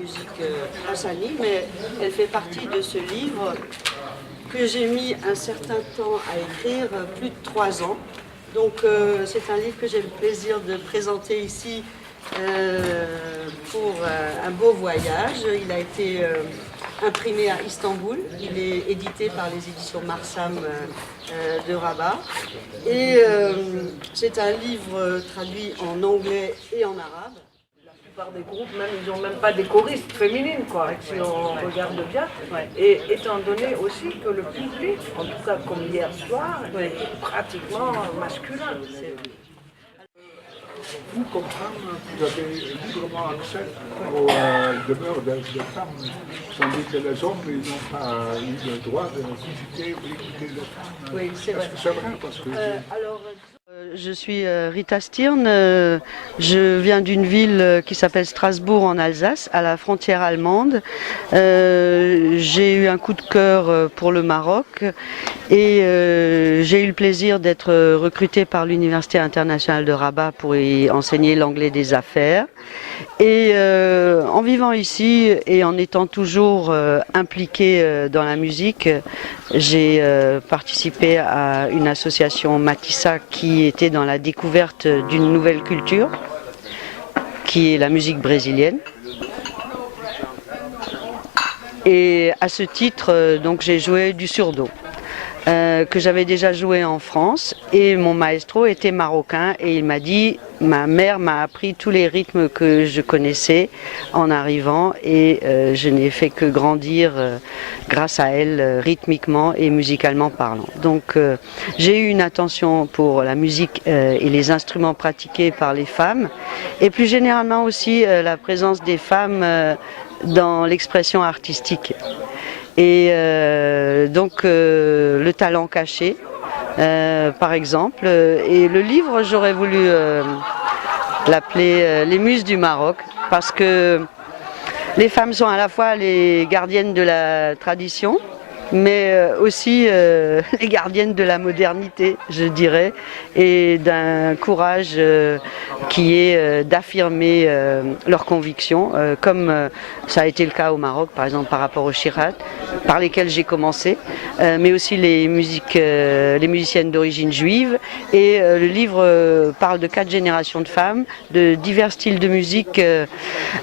musique hassani, mais elle fait partie de ce livre que j'ai mis un certain temps à écrire, plus de 3 ans. Donc c'est un livre que j'ai le plaisir de présenter ici pour un beau voyage. Il a été imprimé à Istanbul. Il est édité par les éditions Marsam de Rabat. Et c'est un livre traduit en anglais et en arabe. La plupart des groupes, même, ils n'ont même pas des choristes féminines, quoi, si on regarde bien. Ouais. Et étant donné aussi que le public, en tout cas comme hier soir, est pratiquement masculin. Vous, comme femme, vous avez librement accès aux demeures des femmes, tandis que les hommes, ils n'ont pas eu le droit de visiter ou écouter les femmes. Oui, c'est vrai. Est-ce que c'est vrai? Parce que je suis Rita Stirn, je viens d'une ville qui s'appelle Strasbourg en Alsace, à la frontière allemande. J'ai eu un coup de cœur pour le Maroc et j'ai eu le plaisir d'être recrutée par l'Université internationale de Rabat pour y enseigner l'anglais des affaires. Et en vivant ici et en étant toujours impliquée dans la musique, j'ai participé à une association Matissa qui était dans la découverte d'une nouvelle culture, qui est la musique brésilienne. Et à ce titre, donc, j'ai joué du surdo. Que j'avais déjà joué en France, et mon maestro était marocain et il m'a dit, ma mère m'a appris tous les rythmes que je connaissais en arrivant et je n'ai fait que grandir grâce à elle rythmiquement et musicalement parlant. Donc j'ai eu une attention pour la musique et les instruments pratiqués par les femmes et plus généralement aussi la présence des femmes dans l'expression artistique. Et donc le talent caché, par exemple. Et le livre, j'aurais voulu l'appeler Les Muses du Maroc, parce que les femmes sont à la fois les gardiennes de la tradition, mais aussi les gardiennes de la modernité, je dirais, et d'un courage qui est d'affirmer leurs convictions, comme ça a été le cas au Maroc, par exemple par rapport au Shiraz, par lesquels j'ai commencé, mais aussi les musiciennes d'origine juive. Et le livre parle de 4 générations de femmes, de divers styles de musique,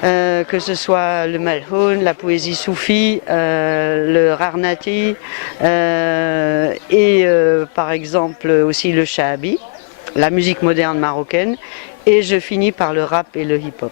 que ce soit le malhoun, la poésie soufie, le rarnati, et par exemple aussi le shahabi, la musique moderne marocaine, et je finis par le rap et le hip-hop.